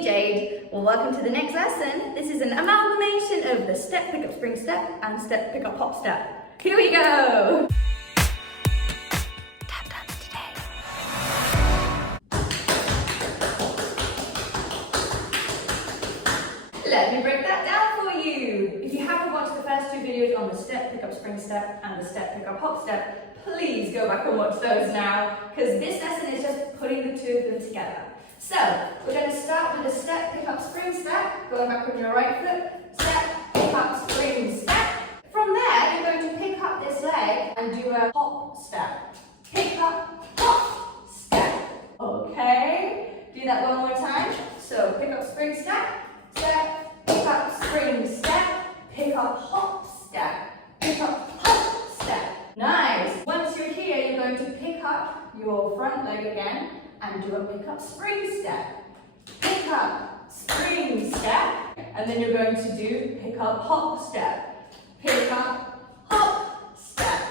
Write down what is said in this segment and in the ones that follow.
me, Jade. Well, welcome to the next lesson. This is an amalgamation of the step, pick up, spring, step, and step, pick up, hop, step. Here we go. Tap dance today. Let me break that down for you. If you haven't watched the first two videos on the step, pick up, spring, step, and the step, pick up, hop, step, please go back and watch those now, because this lesson is just putting the two of them together. So, we're going to start with a step, pick up, spring, step, going back on your right foot, step, pick up, spring, step. From there, you're going to pick up this leg and do a hop step. Pick up, hop, step. Okay? Do that one more time. So, pick up, spring, step, step, pick up, spring, step, pick up, hop, step, pick up, hop, step. Nice! Once you're here, you're going to pick up your front leg again and do a pick up, spring step. Pick up, spring step, and then you're going to do pick up, hop step. Pick up, hop step.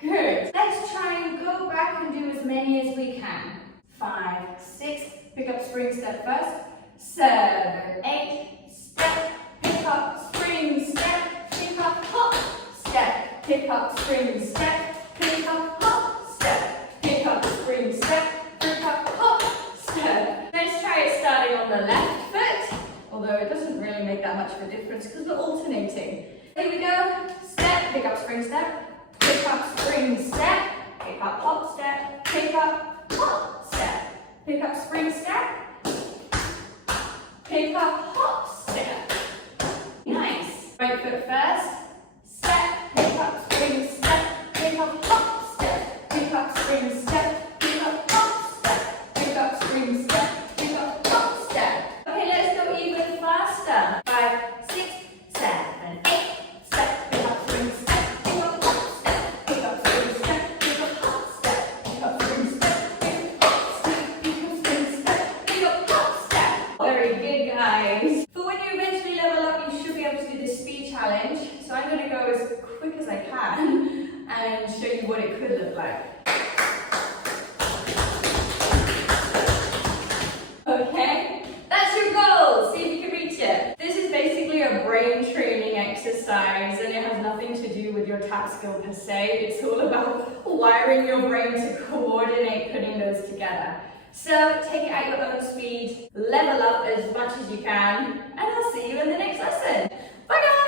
Good. Let's try and go back and do as many as we can. 5, 6, pick up, spring step first. 7, 8, step, pick up, spring step, pick up, hop step. Pick up, spring step, pick up, hop step. Pick up, spring step, pick up, hop step. Let's try it starting on the left foot, although it doesn't really make that much of a difference because we're alternating. Here we go. Step, pick up, spring step, pick up, spring step, pick up, hop step, pick up, hop step, pick up, spring step, pick up, hop step. Nice. Right foot first. Step, pick up, spring step, pick up, hop step, pick up, spring step, pick up, hop step, pick up, spring step, pick up, hop step. Okay, let's go even faster. 5, 6, 7, 8, step, pick up, spring step, pick up, hop step, pick up, spring step, pick up, hop step, pick up, spring step, pick up, hop step, pick up, spring step, pick up, hop step. Very good, guys. For when you eventually level up, you should be able to do this speed challenge. So I'm going to go as quick as I can and show you what it could look like. Okay, that's your goal. See if you can reach it. This is basically a brain training exercise, and it has nothing to do with your tap skill per se. It's all about wiring your brain to coordinate putting those together. So take it at your own speed, level up as much as you can, and I'll see you in the next lesson. Bye guys!